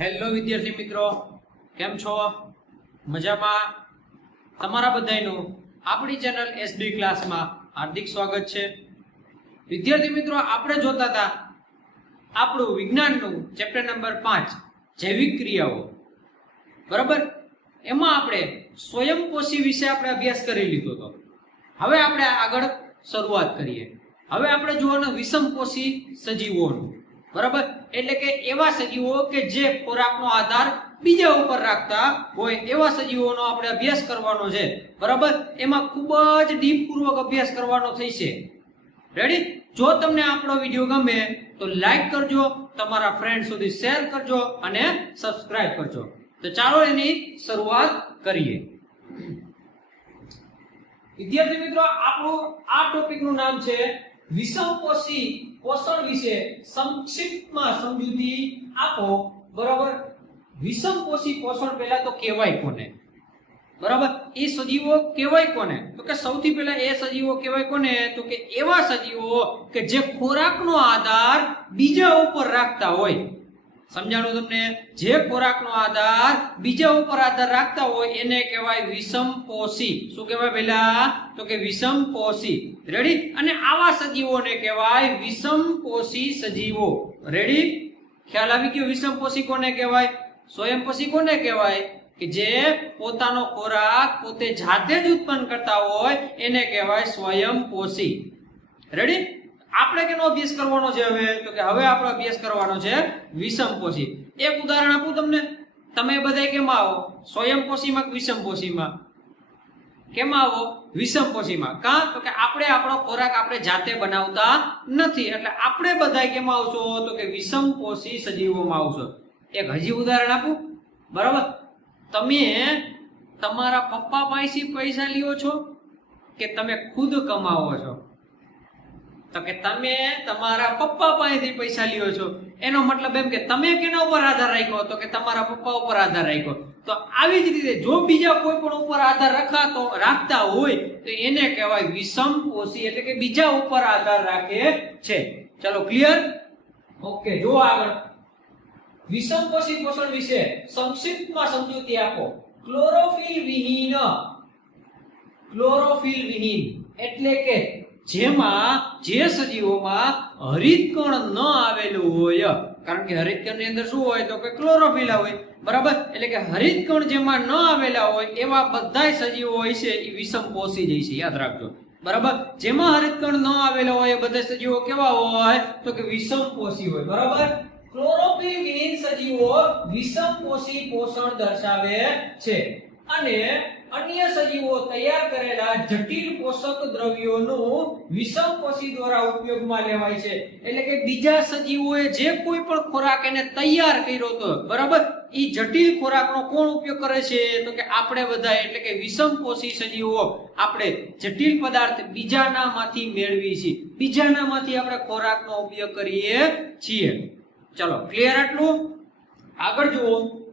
Hello વિદ્યાર્થી મિત્રો, કેમ છો? મજામાં? તમારા બધાયનું આપણી ચેનલ એસડી ક્લાસમાં હાર્દિક સ્વાગત છે. વિદ્યાર્થી મિત્રો, આપણે જોતા હતા આપણું વિજ્ઞાનનું ચેપ્ટર નંબર પાંચ, જૈવિક ક્રિયાઓ. બરાબર? એમાં આપણે સ્વયંપોષી વિશે આપણે અભ્યાસ કરી લીધો હતો. હવે આપણે આગળ શરૂઆત કરીએ. હવે આપણે જોવાનું વિષમપોષી સજીવોનું. બરાબર? એટલે કે એવા સજીવો કે જે ખોરાકનો આધાર બીજા ઉપર રાખતા હોય એવા સજીવોનો આપણે અભ્યાસ કરવાનો છે. બરાબર? એમાં ખૂબ જ ડીપ પૂર્વક અભ્યાસ કરવાનો થશે રેડી જો તમને આપણો વીડિયો ગમે તો લાઈક કરજો, તમારા ફ્રેન્ડ સુધી શેર કરજો અને સબસ્ક્રાઇબ કરજો. તો ચાલો એની શરૂઆત કરીએ. વિદ્યાર્થી મિત્રો, આપણું આ ટોપિકનું નામ છે વિષમપોષી પોષણ વિશે સંક્ષિપ્તમાં સમજૂતી આપો. બરાબર? વિષમપોષી પોષણ પહેલા તો કહેવાય કોને? બરાબર? એ સજીવો કહેવાય કોને? તો કે સૌથી પહેલા એ સજીવો કહેવાય કોને? તો કે એવા સજીવો કે જે ખોરાકનો આધાર બીજા ઉપર રાખતા હોય. સમજાણું તમને? જે ખોરાકનો આધાર બીજા ઉપર આધાર રાખતા હોય એને કહેવાય વિષમપોષી શું કહેવાય પેલા તો કે વિષમપોષી રેડી અને આવા સજીવોને કહેવાય વિષમપોષી સજીવો. રેડી ખ્યાલ આવી ગયો? વિષમપોષી કોને કહેવાય? સ્વયંપોષી કોને કહેવાય? કે જે પોતાનો ખોરાક પોતે જાતે જ ઉત્પન્ન કરતા હોય એને કહેવાય સ્વયંપોષી રેડી આપણે કેનો અભ્યાસ કરવાનો છે હવે? તો કે હવે આપણે અભ્યાસ કરવાનો છે વિષમપોષી એક ઉદાહરણ આપું તમને. તમે બધા કેમ આવો? સ્વયંપોષીમાં કે વિષમપોષીમાં કેમ આવો? વિષમપોષીમાં કાં? તો કે આપણે આપણો ખોરાક આપણે જાતે બનાવતા નથી. એટલે આપણે બધા કેમ આવશો? તો કે વિષમપોષી સજીવોમાં આવશો. એક હજી ઉદાહરણ આપું. બરાબર? તમે તમારા પપ્પા પાસેથી પૈસા લ્યો છો કે તમે ખુદ કમાવો છો? તો કે તમે તમારા પપ્પા પાસેથી પૈસા લ્યો છો. એનો મતલબ એમ કે તમે કેના ઉપર આધાર રાખ્યો? તો કે તમારા પપ્પા ઉપર આધાર રાખ્યો. તો આવી જ રીતે જો બીજા કોઈ પણ ઉપર આધાર રખાતો, રાખતા હોય, તો એને કહેવાય વિષમપોષી એટલે કે બીજા ઉપર આધાર રાખે છે. ચલો ક્લિયર ઓકે, જો આગળ. વિષમપોષી પોષણ વિશે સંક્ષિપ્તમાં સમજૂતી આપો. ક્લોરોફિલ વિહીન. ક્લોરોફિલ વિહીન એટલે કે જેમાં જે સજીવોમાં હરિતકણ ન આવેલું હોય, કારણ કે હરિતકણની અંદર શું હોય તો કે ક્લોરોફિલા હોય, બરાબર? એટલે કે હરિતકણ જેમાં ન આવેલા હોય, એવા બધા સજીવો હોય છે એ વિષમપોષી જાય છે, યાદ રાખજો. બરાબર? જેમાં હરિતકણ ન આવેલા હોય, એ બધા સજીવો કેવા હોય તો કે વિષમપોષી હોય, બરાબર? ક્લોરોફિલ વિહીન સજીવો વિષમપોષી પોષણ દર્શાવે છે. અને અન્ય સજીવો તૈયાર કરેલા જટિલ પોષક દ્રવ્યોનો વિષમપોષી દ્વારા ઉપયોગમાં લેવાય છે. એટલે કે બીજા સજીવોએ જે કોઈ પણ ખોરાક એને તૈયાર કર્યો તો, બરાબર? એ જટિલ ખોરાકનો કોણ ઉપયોગ કરે છે? તો કે આપણે બધા એટલે કે વિષમપોષી સજીવો આપણે જટિલ પદાર્થ બીજાનામાંથી મેળવી છીએ. બીજાનામાંથી આપણે ખોરાકનો ઉપયોગ કરીએ છીએ. ચલો ક્લિયર આટલું? આગળ જુઓ.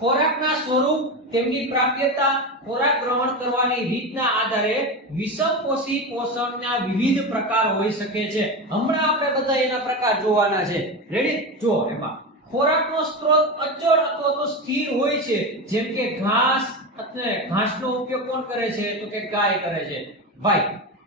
ખોરાકના સ્વરૂપ, તેમની પ્રાપ્યતા, ખોરાક ગ્રહણ કરવાની રીતના આધારે વિષમપોષી પોષણના વિવિધ પ્રકાર હોઈ શકે છે. હમણાં આપણે બધા એના પ્રકાર જોવાના છે. રેડી જો એમાં. ખોરાકનો સ્ત્રોત અચળ અથવા તો સ્થિર હોય છે. જેમ કે ઘાસ, અને ઘાસનો ઉપયોગ કોણ કરે છે? તો કે ગાય કરે છે. ભાઈ,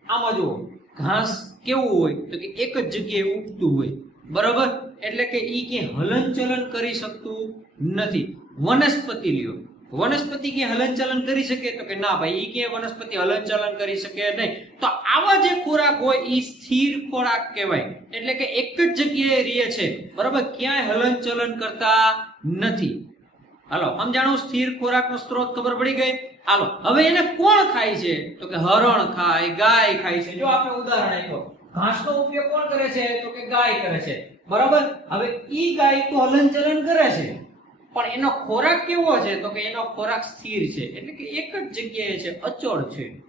આમાં જુઓ. ઘાસ કેવું હોય? તો કે એક જ જગ્યાએ ઉગતું હોય. બરાબર? એટલે કે ઈ કે હલનચલન કરી શકતું નથી. વનસ્પતિ લ્યો. વનસ્પતિ કે હલનચલન કરી શકે? તો કે ના ભાઈ, ઈ કે વનસ્પતિ હલનચલન કરી શકે નહીં. તો આવા જે ખોરાક હોય, ઈ સ્થિર ખોરાક કહેવાય. એટલે કે એક જ જગ્યાએ રહે છે. બરાબર? ક્યાંય હલનચલન કરતા નથી. હાલો, સમજાણું? સ્થિર ખોરાકનો સ્ત્રોત ખબર પડી ગઈ? હાલો, હવે એને કોણ ખાય છે? તો કે હરણ ખાય, ગાય ખાય છે. જો આપણે ઉદાહરણ આપ્યો. ઘાસનો ઉપયોગ કોણ કરે છે? તો કે ગાય કરે છે. બરાબર? હવે ઈ ગાય તો હલનચલન કરે છે. પણ એનો ખોરાક કેવો છે? તો કે એનો ખોરાક સ્થિર છે. એટલે કે એક જ જગ્યાએ છે, અચળ છે.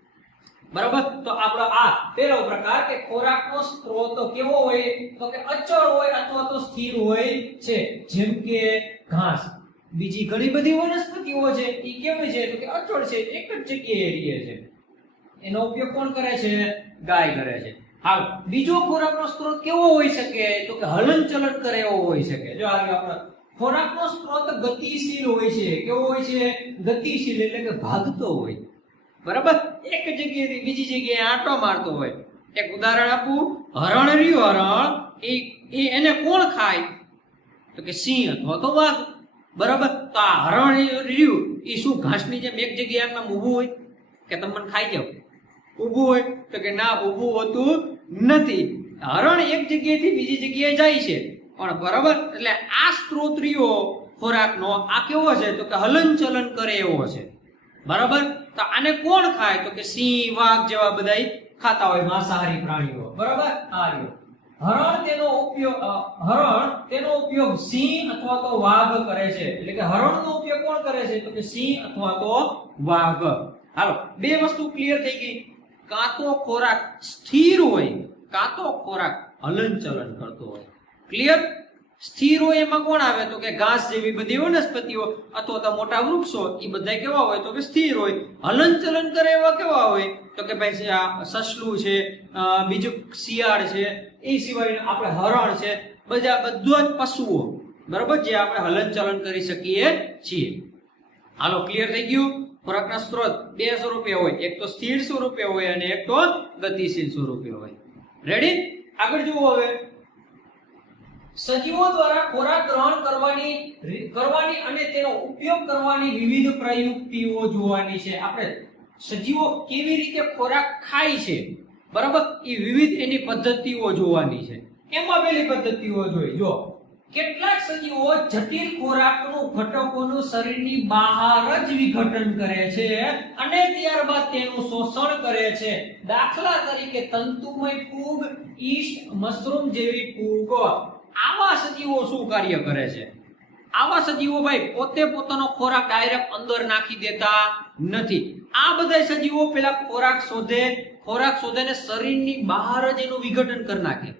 બરાબર? તો આપણો આ પહેલો પ્રકાર કે ખોરાકનો સ્ત્રોત કેવો હોય? તો કે અચળ હોય અથવા તો સ્થિર હોય છે. જેમ કે ઘાસ. બીજી ઘણી બધી વનસ્પતિઓ છે એ કેવી છે? તો કે અચળ છે. એક જ જગ્યાએ રહે છે. એનો ઉપયોગ કોણ કરે છે? ગાય કરે છે. હાલ બીજો ખોરાકનો સ્ત્રોત કેવો હોઈ શકે? તો કે હલનચલન કરે એવો હોઈ શકે. જો આ આપણે ખોરાકનો સ્ત્રોત ગતિશીલ હોય છે. કેવો હોય છે? ગતિશીલ એટલે કે ભાગતો હોય. બરાબર? એક જગ્યાએથી બીજી જગ્યાએ આંટો મારતો હોય. એક ઉદાહરણ આપું. હરણ રહ્યું, હરણ. એ એને કોણ ખાય? તો કે સિંહ. અથવા તો વાઘ. બરાબર? તો આ હરણ રહ્યું. એ શું, ઘાસની જેમ એક જગ્યાએ આમ ઊભું હોય? કે તમે મને ખાઈ જાવ. ઊભું હોય, તો કે ના, ઊભું હોતું નથી. હરણ એક જગ્યાએથી બીજી જગ્યાએ જાય છે. પણ બરાબર? એટલે આ સ્ત્રોત્રીઓ ખોરાકનો, આ કેવો છે? તો કે હલનચલન કરે એવો છે. બરાબર? તો આને કોણ ખાય? તો કે સિંહ, વાઘ જેવા બધાય ખાતા હોય, માંસાહારી પ્રાણીઓ. બરાબર? આ હરણ તેનો ઉપયોગ હરણ તેનો ઉપયોગ સિંહ અથવા તો વાઘ કરે છે. એટલે કે હરણનો ઉપયોગ કોણ કરે છે? તો કે સિંહ અથવા તો વાઘ. હાલો, બે વસ્તુ ક્લિયર થઈ ગઈ. કાં તો ખોરાક સ્થિર હોય કાં તો ખોરાક હલનચલન કરતો હોય. ક્લિયર સ્થિર હોય એમાં કોણ આવે? તો કે ઘાસ જેવી બધી વનસ્પતિઓ અથવા તો મોટા વૃક્ષો એ બધા કેવા હોય? તો કે સ્થિર હોય. હલનચલન કરે એવા કેવા હોય? તો કે ભાઈ આ સસલું છે બીજું શિયાળ છે, એ સિવાય આપણે હરણ છે, બધા બધા જ પશુઓ. બરાબર? જે આપણે હલનચલન કરી શકીએ છીએ. હાલો ક્લિયર થઈ ગયું? ખોરાકના સ્ત્રોત બે સ્વરૂપે હોય. એક તો સ્થિર સ્વરૂપે હોય અને એક તો ગતિશીલ સ્વરૂપે હોય. રેડી આગળ જુઓ હવે. સજીવો દ્વારા ખોરાક ગ્રહણ કરવાની કરવાની અને તેનો ઉપયોગ કરવાની વિવિધ પ્રયુક્તિઓ જોવાની છે. આપણે સજીવો કેવી રીતે ખોરાક ખાય છે? બરાબર? એ વિવિધ એની પદ્ધતિઓ જોવાની છે. એમાં પેલી પદ્ધતિઓ જોઈ. જો કેટલાક સજીવો જટિલ ખોરાકનું ઘટકોનું શરીરની બહાર જ વિઘટન કરે છે અને ત્યારબાદ તેનું શોષણ કરે છે. દાખલા તરીકે તંતુમય ફૂગ ઈસ્ટ મશરૂમ જેવી ફૂગ. આવા સજીવો શું કાર્ય કરે છે? આવા સજીવો ભાઈ પોતે પોતાનો ખોરાક ડાયરેક્ટ અંદર નાખી દેતા નથી. આ બધા સજીવો પેલા ખોરાક શોધે ખોરાક શોધે ને શરીરની બહાર જ એનું વિઘટન કરી નાખે.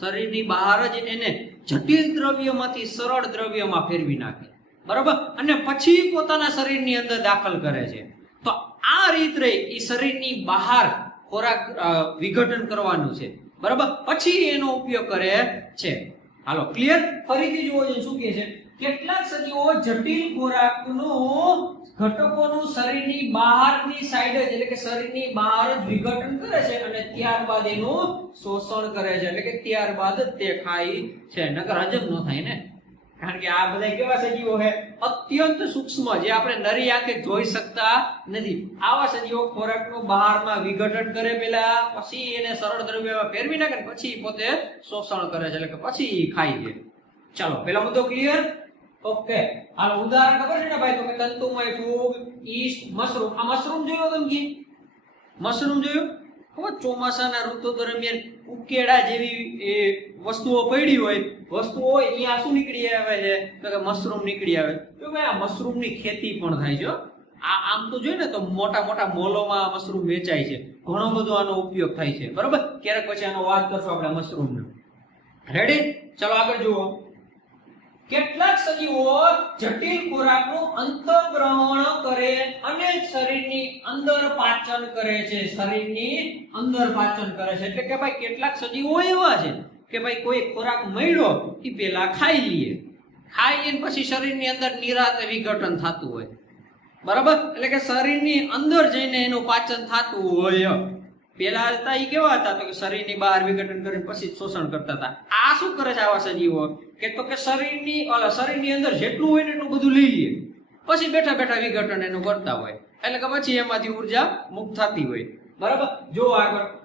શરીરની બહાર જ એને જટિલ દ્રવ્યમાંથી સરળ દ્રવ્યમાં ફેરવી નાખે. બરાબર? અને પછી પોતાના શરીરની અંદર દાખલ કરે છે. તો આ રીત રહી એ શરીરની બહાર ખોરાક વિઘટન કરવાનું છે. બરાબર? પછી એનો ઉપયોગ કરે છે. હાલો, ક્લિયર? ફરીથી જોવો છો શું કહે છે? કેટલાક સજીવો જટિલ ખોરાકનું ઘટકોનું શરીરની બહારની સાઈડ જ, એટલે કે શરીરની બહાર જ વિઘટન કરે છે અને ત્યારબાદ એનું શોષણ કરે છે. એટલે કે ત્યારબાદ તે ખાય છે. નકર હજમ ન થાય ને. કારણ કે આ બધા કેવા સજીવો છે? અત્યંત સૂક્ષ્મ જે આપણે નરી આંખે જોઈ શકતા નથી. આવા સજીવો ખોરાકનું બહારમાં વિઘટન કરે પેલા, પછી એને સરળ દ્રવ્યમાં ફેરવી નાખે પછી પોતે શોષણ કરે છે. એટલે કે પછી ખાઈ છે. ચાલો, પેલા મુદ્દો ક્લિયર ઓકે. હાલ, ઉદાહરણ ખબર છે ને ભાઈ? તો કે તંતુમય ફૂગ ઈસ્ટ મશરૂમ. આ મશરૂમ જોયો તમે કે મશરૂમ જોયું? ખબર? ચોમાસાના ઋતુ દરમિયાન ઉકેડા જેવી, એ, વસ્તુઓ પડી હોય. વસ્તુઓ હોય અહીંયા શું નીકળી આવે છે? તો કે મશરૂમ નીકળી આવે. તો ભાઈ, આ મશરૂમની ખેતી પણ થાય છે આ, આમ તો જોઈએ ને, તો મોટા મોટા મોલોમાં મશરૂમ વેચાય છે. ઘણો બધો આનો ઉપયોગ થાય છે. બરોબર? ક્યારેક પછી આનો વાત કરશું આપણે મશરૂમનો. રેડી ચલો આગળ જુઓ. કેટલાક સજીવો જટિલ ખોરાકનું અંતર્ગ્રહણ કરે અને શરીરની અંદર પાચન કરે છે. શરીરની અંદર પાચન કરે છે. એટલે કે ભાઈ કેટલાક સજીવો એવા છે કે ભાઈ કોઈ ખોરાક મળ્યો એ પેલા ખાઈ લઈએ ખાઈ લઈને પછી શરીરની અંદર નિરાતે વિઘટન થતું હોય. બરાબર? એટલે કે શરીરની અંદર જઈને એનું પાચન થતું હોય. પેલા હતા એ કેવા હતા તો કે શરીરની બહાર વિઘટન કરીને પછી શોષણ કરતા હતા. આ શું કરે છે આવા સજીવો? કે તો કે શરીરની ઓલા શરીરની અંદર જેટલું હોય ને એટલું બધું લઈ લે. પછી બેઠા બેઠા વિઘટન એનું કરતા હોય. એટલે કે પછી એમાંથી ઊર્જા મુક્ત થતી હોય. બરાબર? જો આગળ.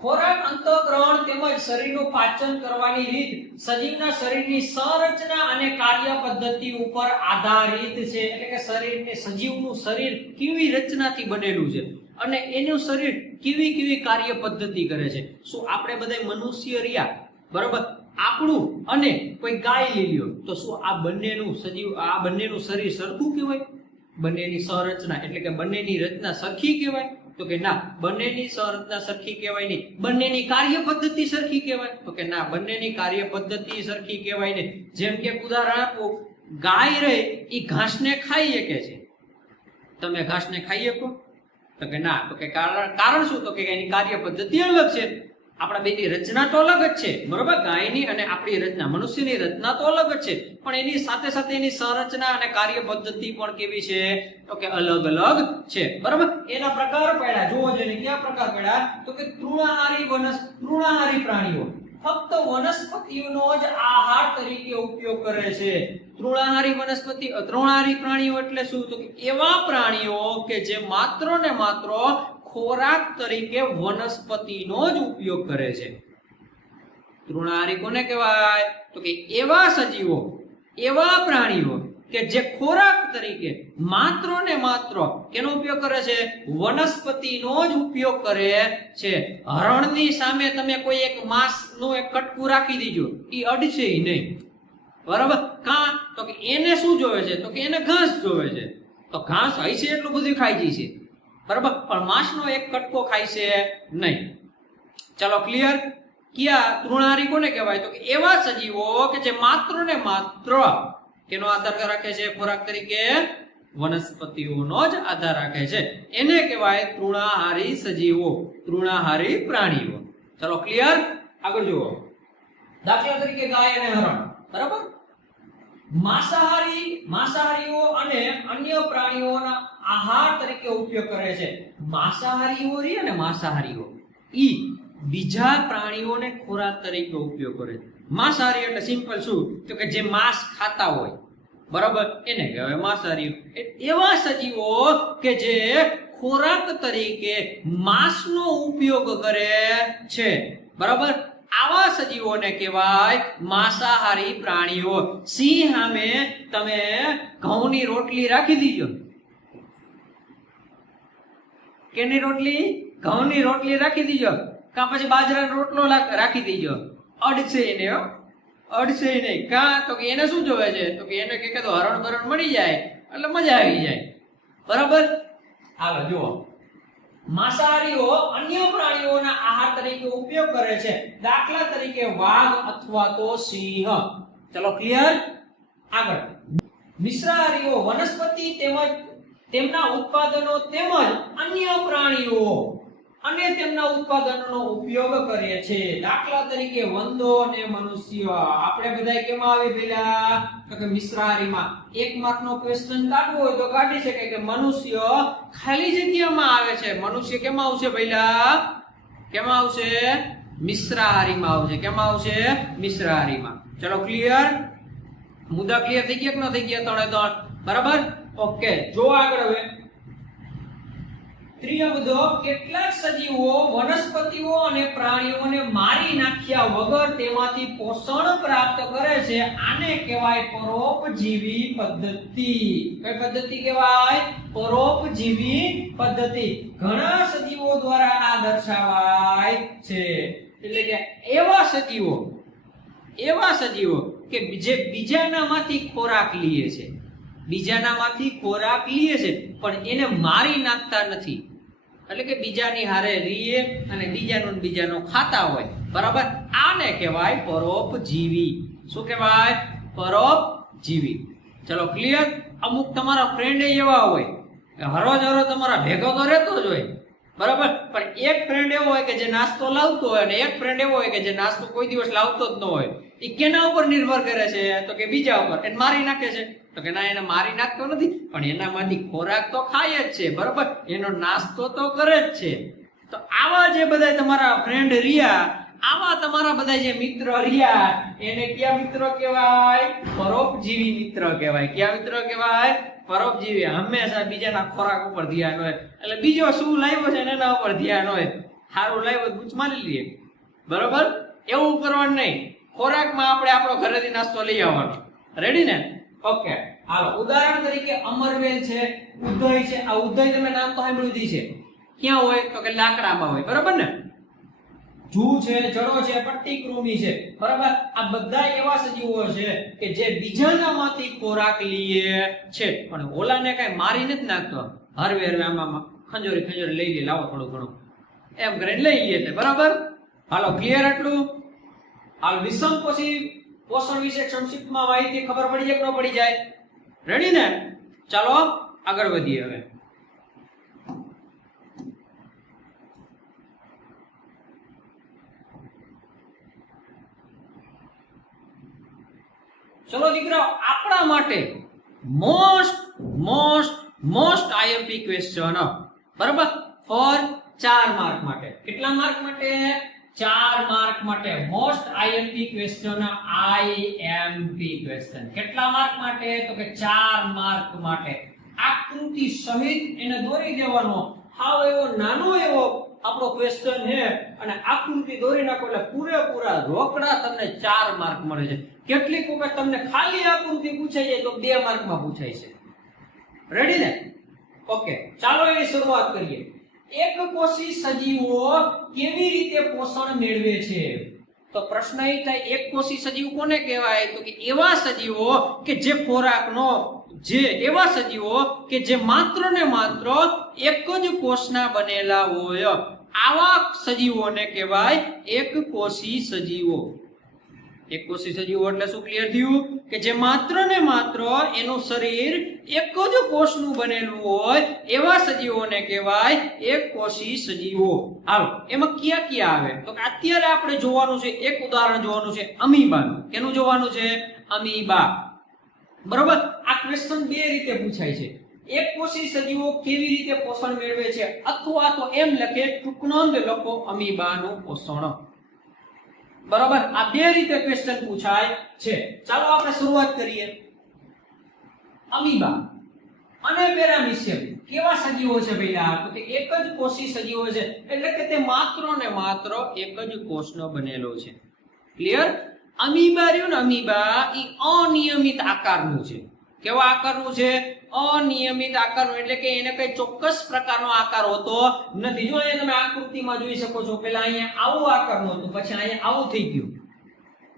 ખોરાક, અંતઃગ્રહણ તેમજ શરીરનું પાચન કરવાની રીત સજીવના શરીરની સંરચના અને કાર્ય પદ્ધતિ ઉપર આધારિત છે. એટલે કે શરીરને સજીવનું શરીર કેવી રચનાથી બનેલું છે? અને એનું શરીર કેવી કેવી કાર્ય પદ્ધતિ કરે છે. શું આપણે બધા મનુષ્ય રહ્યા? બરાબર? આપણું અને કોઈ ગાય લઈ લ્યો. તો શું આ બંનેનું સજીવ, આ બંનેનું શરીર સરખું કહેવાય? બંનેની સંરચના, એટલે કે બંનેની રચના સરખી કહેવાય? તો કે ના, બંનેની સંરચના સરખી કહેવાય નહીં. બંનેની કાર્ય પદ્ધતિ સરખી કહેવાય? તો કે ના, બંનેની કાર્ય પદ્ધતિ સરખી કહેવાય નહીં. જેમ કે ઉદાહરણ આપો, ગાય રહે એ ઘાસને ખાઈ શકે છે? તમે ઘાસને ખાઈ શકો તો કે ના, તો કે કારણ કારણ શું? તો કે એની કાર્ય પદ્ધતિ અલગ છે. આપણા બેની રચના તો અલગ જ છે. બરોબર? ગાયની અને આપણી રચના, મનુષ્યની રચના તો અલગ જ છે. પણ એની સાથે સાથે એની સંરચના અને કાર્ય પદ્ધતિ પણ કેવી છે? તો કે અલગ અલગ છે. બરાબર? એના પ્રકાર પડ્યા. જોવો જોઈએ કયા પ્રકાર પડ્યા? તો કે તૃણાહારી વનસ, તૃણાહારી પ્રાણીઓ. ફક્ત વનસ્પતિઓનો જ આહાર તરીકે ઉપયોગ કરે છે. તૃણાહારી વનસ્પતિ, અતૃણાહારી પ્રાણીઓ એટલે શું? તો કે એવા પ્રાણીઓ કે જે માત્ર ને માત્ર ખોરાક તરીકે વનસ્પતિનો જ ઉપયોગ કરે છે. તૃણાહારી કોને કહેવાય? તો કે એવા સજીવો, એવા પ્રાણીઓ કે જે ખોરાક તરીકે માત્ર ને માત્ર કેનો ઉપયોગ કરે છે? વનસ્પતિનો જ ઉપયોગ કરે છે. હરણની સામે તમે કોઈ એક માંસનું એક કટકું રાખી દીજો. એ અડશે નહીં. બરાબર? કા તો કે એને શું જોવે છે? તો કે એને ઘાસ જોવે છે. તો ઘાસ હશે એટલું બધું ખાઈ જાય છે. બરાબર? પણ માંસનો એક કટકો ખાય છે નહીં. ચાલો ક્લિયર ક્યાં તૃણારી કોને કહેવાય? તો કે એવા સજીવો કે જે માત્ર ને માત્ર કેનો આધાર રાખે છે? ખોરાક તરીકે વનસ્પતિઓનો જ આધાર રાખે છે. એને કહેવાય તૃણાહારી સજીવો, તૃણાહારી પ્રાણીઓ. ચાલો ક્લિયર આગળ જુઓ. દાખલા તરીકે ગાય અને હરણ. બરાબર? માંસાહારી, માંસાહારીઓ અને અન્ય પ્રાણીઓના આહાર તરીકે ઉપયોગ કરે છે. માંસાહારીઓ રી અને માંસાહારીઓ. ઈ બીજા પ્રાણીઓને ખોરાક તરીકે ઉપયોગ કરે માંસાહારી એટલે સિમ્પલ શું? તો કે જે માંસ ખાતા હોય. બરાબર? એને કહેવાય માંસાહારી. એવા સજીવો કે જે ખોરાક તરીકે માંસનો ઉપયોગ કરે છે. બરાબર? આવા સજીવોને કહેવાય માંસાહારી પ્રાણીઓ. સિંહ સામે તમે ઘઉંની રોટલી રાખી દીજો. કેની રોટલી? ઘઉંની રોટલી રાખી દીજો. કા પછી બાજરાનો રોટલો રાખી દેજો. અડશે એને. અડશે નહીં કાં? તો કે એને શું જોવે છે? તો કે એને કે તો હરણ બરણ મળી જાય, એટલે મજા આવી જાય. બરાબર? હાલો, જુઓ. માંસાહારીઓ અન્ય પ્રાણીઓના આહાર તરીકે ઉપયોગ કરે છે. દાખલા તરીકે વાઘ અથવા તો સિંહ. ચલો ક્લિયર આગળ. મિશ્રાહારીઓ વનસ્પતિ તેમજ તેમના ઉત્પાદનો તેમજ અન્ય પ્રાણીઓ અને તેમના ઉત્પાદનોનો ઉપયોગ કરે છે દાખલા તરીકે વંદો અને મનુષ્ય. આપણે બધા કેમાં આવે પેલા તો કે મિશ્રાહારીમાં. એક માર્કનો ક્વેશ્ચન કાઢવો હોય તો કાઢી શકે કે મનુષ્ય ખાલી જગ્યામાં આવે છે. મનુષ્ય કેમાં આવશે પહેલા? કેમાં આવશે? મિશ્રાહારીમાં આવશે. કેમાં આવશે? મિશ્રાહારીમાં. ચલો ક્લિયર મુદ્દા ક્લિયર થઈ ગયા કે ન થઈ ગયા? ત્રણે ત્રણ. બરાબર? ઓકે જો આગળ હવે. ત્રીજો મુદ્દો કેટલાક સજીવો, વનસ્પતિઓ અને પ્રાણીઓને મારી નાખ્યા વગર તેમાંથી પોષણ પ્રાપ્ત કરે છે. આને કહેવાય પરોપજીવી પદ્ધતિ. કઈ પદ્ધતિ કહેવાય? પરોપજીવી પદ્ધતિ. ઘણા સજીવો દ્વારા આ દર્શાવાય છે. એટલે કે એવા સજીવો એવા સજીવો કે જે બીજાનામાંથી ખોરાક લીએ છે. બીજાનામાંથી ખોરાક લીએ છે, પણ એને મારી નાખતા નથી. એટલે કે બીજાની હારે રીએ અને બીજાનું બીજાનો ખાતા હોય. બરાબર? આને કહેવાય પરોપજીવી. શું કહેવાય? પરોપજીવી. ચલો ક્લિયર અમુક તમારા ફ્રેન્ડ એવા હોય. હરોજ હરો તમારા ભેગો તો રહેતો જ હોય. બરાબર? પણ એક ફ્રેન્ડ એવો હોય કે જે નાસ્તો લાવતો હોય અને એક ફ્રેન્ડ એવો હોય કે જે નાસ્તો કોઈ દિવસ લાવતો જ ન હોય. એ કેના ઉપર નિર્ભર કરે છે? તો કે બીજા ઉપર. એને મારી નાખે છે. તો કે ના, એને મારી નાખતો નથી. પણ એનામાંથી ખોરાક તો ખાય જ છે, બરોબર? એનો નાસ્તો તો કરે જ છે. તો આવા જે બધા તમારા ફ્રેન્ડ રહ્યા, આવા તમારા બધા જે મિત્ર રહ્યા, એને કયા મિત્ર કહેવાય? પરોપજીવી મિત્ર કહેવાય. કયા મિત્ર કહેવાય? પરોપજીવી. હંમેશા બીજાના ખોરાક ઉપર ધ્યાન હોય. એટલે બીજો શું લાવ્યો છે એના ઉપર ધ્યાન હોય? સારું લાવ્યો ગુચ મારી લઈએ. બરોબર? એવું કરવાનું નહીં. ખોરાકમાં આપણે આપણો ઘરેથી નાસ્તો લઈ આવવાનો. રેડી ને? ઓકે હાલો, ઉદાહરણ તરીકે અમરવેલ છે, ઉદય છે. આ ઉદય તમે નામ તો સાંભળ્યું જ છે ક્યાં હોય? તો કે લાકડામાં હોય. બરાબર ને? જૂ છે, જડો છે, પટ્ટી કૃમિ છે. બરાબર? આ બધા એવા સજીવો છે કે જે બીજાનામાંથી ખોરાક લીએ છે. પણ ઓલાને કઈ મારી નથી નાખતો. હરવે હરવે આમાં ખંજોરી ખંજોરી લઈ લે. લાવો થોડું ઘણું. એમ કરીને લઈ લે છે બરાબર? હાલો ક્લિયર આટલું? હાલ વિષમ પછી પોષણ વિશે સંક્ષિપ્તમાં માહિતી ખબર પડી જાય કે ન પડી જાય? રેડી ને? ચાલો, આગળ વધીએ હવે. ચલો દીકરા આપણા માટે most most most IMP question બરાબર? ફોર, ચાર માર્ક માટે. કેટલા માર્ક માટે? ચાર માર્ક માટે most IMP question IMP question કેટલા માર્ક માટે? તો કે ચાર માર્ક માટે. આકૃતિ સહિત એને દોરી દેવાનો. હાવ એવો નાનો એવો આપણો ક્વેશ્ચન છે. અને આકૃતિ દોરી નાખો એટલે પૂરેપૂરા રોકડા તમને ચાર માર્ક મળે છે. કેટલીક વખત તમને ખાલી આકૃતિ પૂછાઈ જાય તો બે માર્કમાં પૂછાય છે. રેડી ને? ઓકે ચાલો એની શરૂઆત કરીએ. એક કોષી સજીવો કેવી રીતે પોષણ મેળવે છે? તો પ્રશ્ન એ થાય, એક કોષી સજીવ કોને કહેવાય? તો કે એવા સજીવો કે જે ખોરાકનો, જે એવા સજીવો કે જે માત્ર ને માત્ર એક જ કોષના બનેલા હોય. આવા સજીવોને કહેવાય એક કોષી સજીવો. એક કોષી સજીવો એટલે શું ક્લિયર થયું? કે જે માત્ર ને માત્ર એનું શરીર એક જ કોષનું બનેલું હોય, એવા સજીવોને કહેવાય એક કોષી સજીવો. હાલો, એમાં કયા કયા આવે? તો અત્યારે આપણે જોવાનું છે, એક ઉદાહરણ જોવાનું છે અમીબાનું કેનું જોવાનું છે? અમીબા. બરોબર? આ ક્વેશ્ચન બે રીતે પૂછાય છે. એક કોષી સજીવો કેવી રીતે પોષણ મેળવે છે? અથવા તો એમ લખે ટૂંકનોંધ લખો, અમીબાનું પોષણ. બરોબર? આ બે રીતે ક્વેશ્ચન પૂછાય છે. ચાલો આપણે શરૂઆત કરીએ. અમીબા અને પેરામિશિયમ કેવા સજીવો છે ભઈલા? તો કે એક જ કોષી સજીવો છે, એટલે કે તે માત્ર ને માત્ર એક જ કોષનો બનેલો છે. ક્લિયર અમીબા રહ્યું ને અમીબા એ અનિયમિત આકારનું છે. કેવા આકારનું છે? અનિયમિત આકારનો, એટલે કે એને કઈ ચોક્કસ પ્રકારનો આકાર હોતો નથી. જો અહીંયા તમે આકૃતિમાં જોઈ શકો છો, પેલા અહીંયા આવું આકારનું હતું, પછી અહીંયા આવું થઈ ગયું.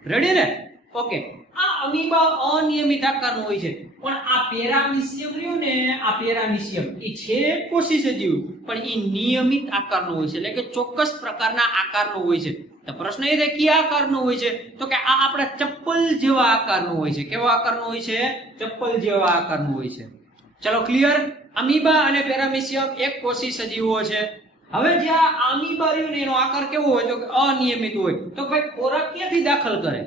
રેડી ને? ઓકે આ અમીબા અનિયમિત આકારનું હોય છે. પણ આ પેરામિશિયમ રહ્યું ને, આ પેરામિશિયમ એ છે કોશી સજીવ પણ એ નિયમિત આકારનો હોય છે, એટલે કે ચોક્કસ પ્રકારના આકારનો હોય છે. તો પ્રશ્ન એ થાય, કયા આકારનો હોય છે? તો કે આ આપણા ચપ્પલ જેવા આકારનો હોય છે. કેવા આકારનો હોય છે? ચપ્પલ જેવા આકારનું હોય છે. ચલો ક્લિયર અમીબા અને પેરામિશિયમ એક કોષી સજીવો છે. હવે જે આ આમીબા રહ્યું ને એનો આકાર કેવો હોય તો અનિયમિત હોય. તો ભાઈ ખોરાક ક્યાંથી દાખલ કરે?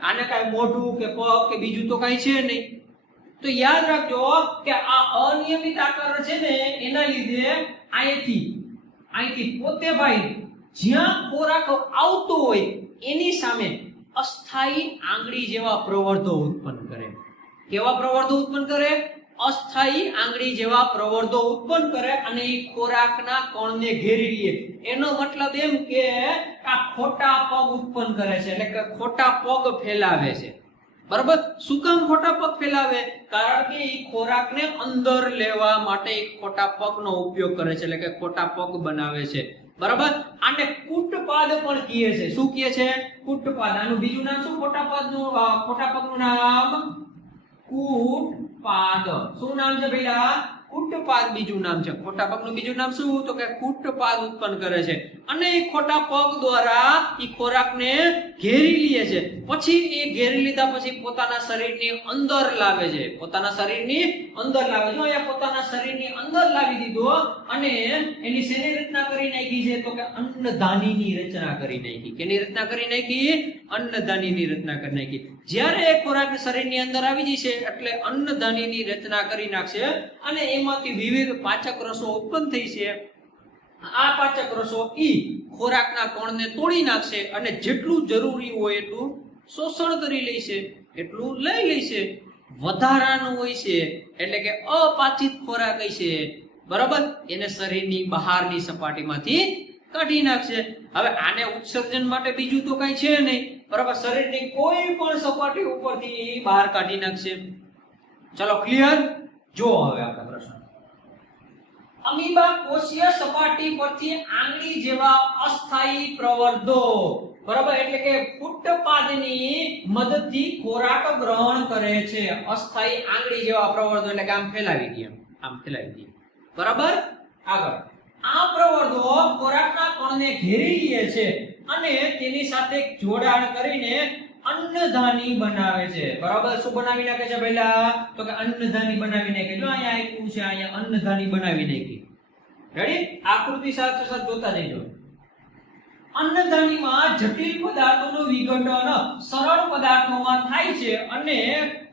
આને કાંઈ મોઢું કે પગ કે બીજું તો કાંઈ છે નહીં. તો યાદ રાખજો કે આ અનિયમિત આકાર છે ને એના લીધે અહીંથી અહીંથી પોતે ભાઈ જ્યાં ખોરાક આવતો હોય એની સામે અસ્થાયી આંગળી જેવા પ્રવર્ધો ઉત્પન્ન કરે. કેવા પ્રવર્ધો ઉત્પન્ન કરે? અસ્થાયી આંગળી જેવા પ્રવર્ધો ઉત્પન્ન કરે અને એ ખોરાકના કણને ઘેરી લે. એનો મતલબ એમ કે આ ખોટા પગ ઉત્પન્ન કરે છે, એટલે કે ખોટા પગ ફેલાવે છે. બરાબર? શું કામ ખોટા પગ ફેલાવે? કારણ કે એ ખોરાકને અંદર લેવા માટે એ ખોટા પગનો ઉપયોગ કરે છે, એટલે કે ખોટા પગ બનાવે છે. બરાબર? આને કૂટપાદ પણ કહે છે. શું કહે છે? કૂટપાદ. આનું બીજું નામ શું? ખોટા પગનું ખોટા પગનું નામ? કૂટપાદ શું નામ છે ભઈલા કૂટપાદ બીજું નામ છે. ખોટા પગનું બીજું નામ શું? તો કે કૂટપાદ ઉત્પન્ન કરે છે. અને એ ખોટા પગ દ્વારા એ ખોરાકને ઘેરી લે છે. પછી એ ઘેરી લીધા પછી પોતાના શરીરની અંદર લાવે છે. પોતાના શરીરની અંદર લાવે છે. અહીંયા પોતાના શરીરની અંદર લાવી દીધો અને એની શેની રચના કરી નાખી છે? તો કે અન્નધાનીની રચના કરી નાખી. કેની રચના કરી નાખી? અન્નધાનીની રચના કરી નાખી. જ્યારે એ ખોરાક શરીરની અંદર આવી જશે, એટલે અન્નધાનીની રચના કરી નાખશે અને એમાંથી વિવિધ પાચક રસો ઉત્પન્ન થઈ છે. આ પાચક રસો ઈ ખોરાકના કણને તોડી નાખશે અને જેટલું જરૂરી હોય એટલું શોષણ કરી લેશે એટલું લઈ લેશે વધારાનું હોય છે, એટલે કે અપાચિત ખોરાક છે. બરાબર? એને શરીરની બહારની સપાટીમાંથી કાઢી નાખશે. હવે આને ઉત્સર્જન માટે બીજું તો કઈ છે નહીં. બરાબર? શરીરની કોઈ પણ સપાટી ઉપરથી બહાર કાઢી નાખશે. ચલો ક્લિયર જો હવે આપણે અમીબા કોષીય સપાટી પરથી આંગળી જેવા અસ્થાયી પ્રવર્ધો. બરાબર? એટલે કે ફૂટપાદની મદદથી ખોરાક ગ્રહણ કરે છે. અસ્થાયી આંગળી જેવા પ્રવર્ધો એટલે કે આમ ફેલાવી દે આમ ફેલાવી દે બરાબર? આગળ. આ પ્રવર્ધો ખોરાકના કણને ઘેરી લે છે અને તેની સાથે જોડાણ કરીને અન્નધાની બનાવે છે. બરાબર? શું બનાવી નાખે છે પહેલા? તો કે અન્નધાની બનાવી નાખે જો અહીંયા આપ્યું છે, અહીંયા અન્નધાની બનાવી નાખી. રેડી આકૃતિ સાથે સાથે જોતા જજો અન્નધાનીમાં જટિલ પદાર્થોનું વિઘટન સરળ પદાર્થોમાં થાય છે અને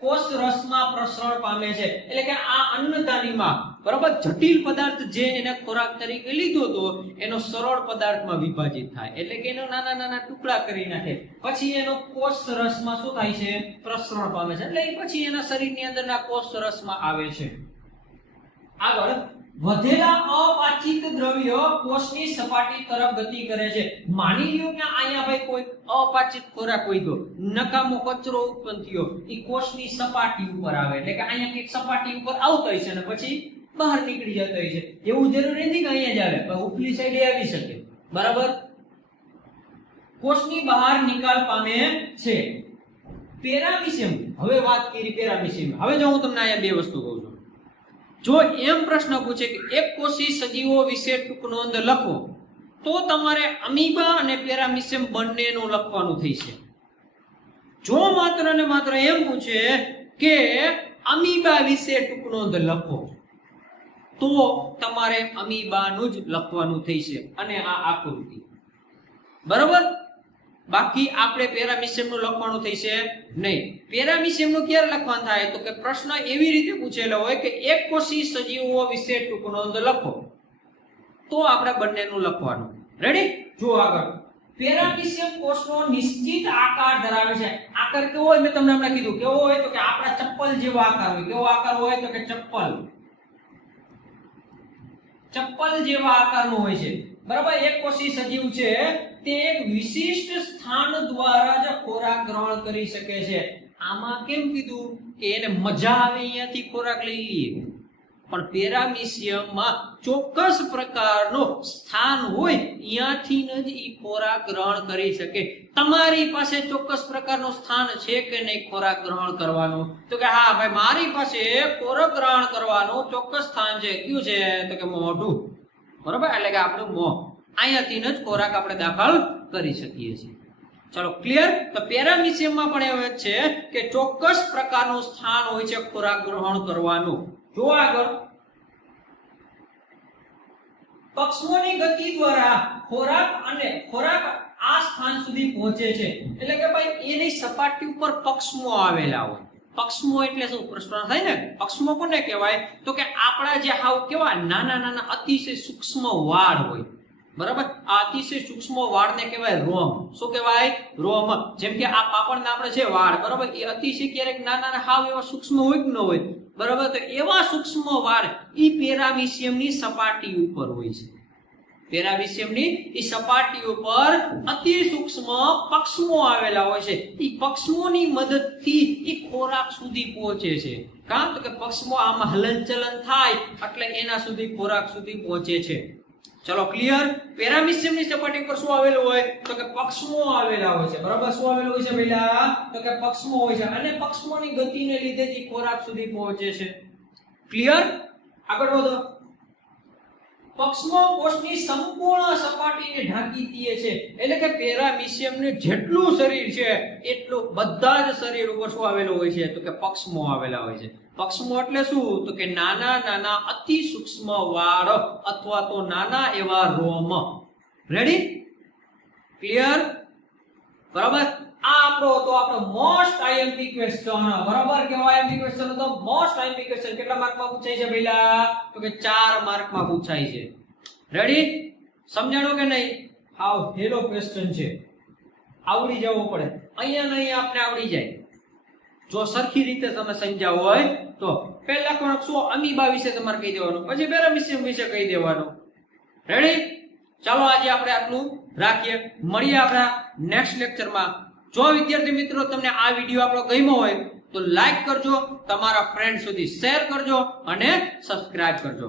કોષ રસમાં પ્રસરણ પામે છે. એટલે કે આ અન્નધાનીમાં બરાબર? જટિલ પદાર્થ જે એને ખોરાક તરીકે લીધો હતો એનો સરળ પદાર્થમાં વિભાજિત થાય. એટલે કે એનો નાના નાના ટુકડા કરી નાખે. પછી એનો કોષ રસમાં શું થાય છે? પ્રસરણ પામે છે. એટલે પછી એના શરીરની અંદરના કોષ રસમાં આવે છે. આગળ, વધેલા અપાચિત દ્રવ્ય કોષની સપાટી તરફ ગતિ કરે છે. માની લ્યો કે અહીંયા ભાઈ કોઈ અપાચિત ખોરાક હોય તો નકામો કચરો ઉત્પન્ન થયો. એ કોષની સપાટી ઉપર આવે. એટલે કે અહીંયા કે સપાટી ઉપર આવતો હોય છે અને પછી બહાર નીકળી જતો હોય છે. એવું જરૂરી નથી કે અહીંયા જ આવે, પણ ઉપલી સાઈડે આવી શકે. બરાબર? કોષની બહાર નિકાલ પામે છે. પેરામિશિયમ હવે વાત કરી પેરામિશિયમ હવે જો હું તમને અહીંયા બે વસ્તુ કહું છું. જો એમ પ્રશ્ન પૂછે કે એક કોષી સજીવો વિશે ટૂંક નોંધ લખો, તો તમારે અમીબા અને પેરામિશિયમ બંનેનું લખવાનું થઈ છે જો માત્ર ને માત્ર એમ પૂછે કે અમીબા વિશે ટૂંક નોંધ લખો. તો તમારે અમીબાનું જ લખવાનું થઈ છે. અને આ આકૃતિ. બરોબર? બાકી આપણે પેરામિશિયમનું લખવાનું થઈ છે નહીં. પેરામિશિયમનું ક્યારે લખવાનું થાય? તો કે પ્રશ્ન એવી રીતે પૂછેલો હોય કે એક કોષી સજીવો વિશે ટૂંક નોંધ લખો. તો આપણે બંનેનું લખવાનું. રેડી જો આગળ. પેરામિશિયમ કોષનો નિશ્ચિત આકાર ધરાવે છે. આકાર કેવો હોય? મેં તમને હમણાં કીધું. કેવો હોય? તો કે આપણા ચપ્પલ જેવો આકાર હોય. કેવો આકાર હોય? તો કે ચપ્પલ. ચપ્પલ જેવા આકારનો હોય છે. બરાબર, એક કોષી સજીવ છે, તે એક વિશિષ્ટ સ્થાન દ્વારા જ ખોરાક ગ્રહણ કરી શકે છે. આમાં કેમ કીધું? કે એને મજા આવે, અહીંયાથી ખોરાક લઈ લઈએ. પણ પેરામિશિયમમાં ચોક્કસ પ્રકારનો સ્થાન હોય ત્યાંથી જ ઈ ખોરાક ગ્રહણ કરી શકે. તમારી પાસે ચોક્કસ પ્રકારનું સ્થાન છે કે નહીં ખોરાક ગ્રહણ કરવાનો? તો કે હા ભાઈ, મારી પાસે ખોરાક ગ્રહણ કરવાનું ચોક્કસ સ્થાન છે. કયું છે? તો કે મોઢું. બરોબર? એટલે કે આપણું મોં. અહીંયાથી જ ખોરાક આપણે દાખલ કરી શકીએ છીએ. ચલો ક્લિયર તો પેરામિશિયમમાં પણ એવું છે કે ચોક્કસ પ્રકારનું સ્થાન હોય છે ખોરાક ગ્રહણ કરવાનું. જો આગળ પક્ષમોની ગતિ દ્વારા ખોરાક અને ખોરાક આ સ્થાન સુધી પહોંચે છે. એટલે કે ભાઈ, એની સપાટી ઉપર પક્ષમો આવેલા હોય. પક્ષમો એટલે શું? પ્રશ્ન થાય ને? પક્ષમો કોને કહેવાય? તો કે આપણા જે હાવ કેવા નાના નાના અતિશય સૂક્ષ્મ વાળ હોય. બરાબર? આ અતિશય સૂક્ષ્મ વાળને કહેવાય રોમ. શું કહેવાય? રોમ. જેમ કે આ પાપડના આપણે છે વાળ, બરાબર? એ અતિશય ક્યારેક નાના નાના હાવ એવા સૂક્ષ્મ હોય કે ન હોય, બરાબર? તો એવા સૂક્ષ્મ વાળ એ પેરામિશિયમની સપાટી ઉપર હોય છે. પેરામિશિયમની એ સપાટી ઉપર અતિ સૂક્ષ્મ પક્ષમો આવેલા હોય છે. એ પક્ષમોની મદદથી એ ખોરાક સુધી પહોંચે છે. કારણ કે પક્ષમો આમાં હલનચલન થાય, એટલે એના સુધી ખોરાક સુધી પહોંચે છે. ચલો ક્લિયર પેરામિશિયમની સપાટી પર શું આવેલું હોય? તો કે પક્ષમો આવેલા હોય છે. બરાબર? શું આવેલું હોય છે પહેલા? તો કે પક્ષમો હોય છે. અને પક્ષમોની ગતિને લીધે જ ખોરાક સુધી પહોંચે છે. ક્લિયર આગળ વધો. પક્ષમો કોષની સંપૂર્ણ સપાટીને ઢાંકી દે છે. એટલે કે પેરામિશિયમનું જેટલું શરીર છે, એટલું બધા જ શરીર ઉપર શું આવેલું હોય છે? તો કે પક્ષમો આવેલા હોય છે. પક્ષમો એટલે શું? તો કે નાના નાના અતિ સૂક્ષ્મ વાળ અથવા તો નાના એવા રોમ. રેડી ક્લિયર બરાબર? આ આપણો તો આપણો મોસ્ટ આઈએમપી ક્વેશ્ચન બરાબર? કેવો આઈએમપી ક્વેશ્ચન હતો? મોસ્ટ આઈએમપી ક્વેશ્ચન કેટલા માર્કમાં પૂછાય છે ભઈલા? તો કે 4 માર્કમાં પૂછાય છે. રેડી સમજાણો કે નહીં? હાવ હેલો ક્વેશ્ચન છે. આવડી જવું પડે. અહીંયા નહીં આપણે આવડી જાય. જો સરખી રીતે તમે સમજાવો હોય તો પહેલા કોણ શું અમીબા વિશે તમારે કહી દેવાનું. પછી પેરામિસિયમ વિશે કહી દેવાનું. રેડી ચાલો આજે આપણે આટલું રાખીએ. મળીએ આપણા નેક્સ્ટ લેક્ચરમાં જો વિદ્યાર્થી મિત્રો તમને આ વીડિયો આપણો ગમ્યો હોય, તો લાઈક કરજો, તમારા ફ્રેન્ડ સુધી શેર કરજો અને સબસ્ક્રાઇબ કરજો.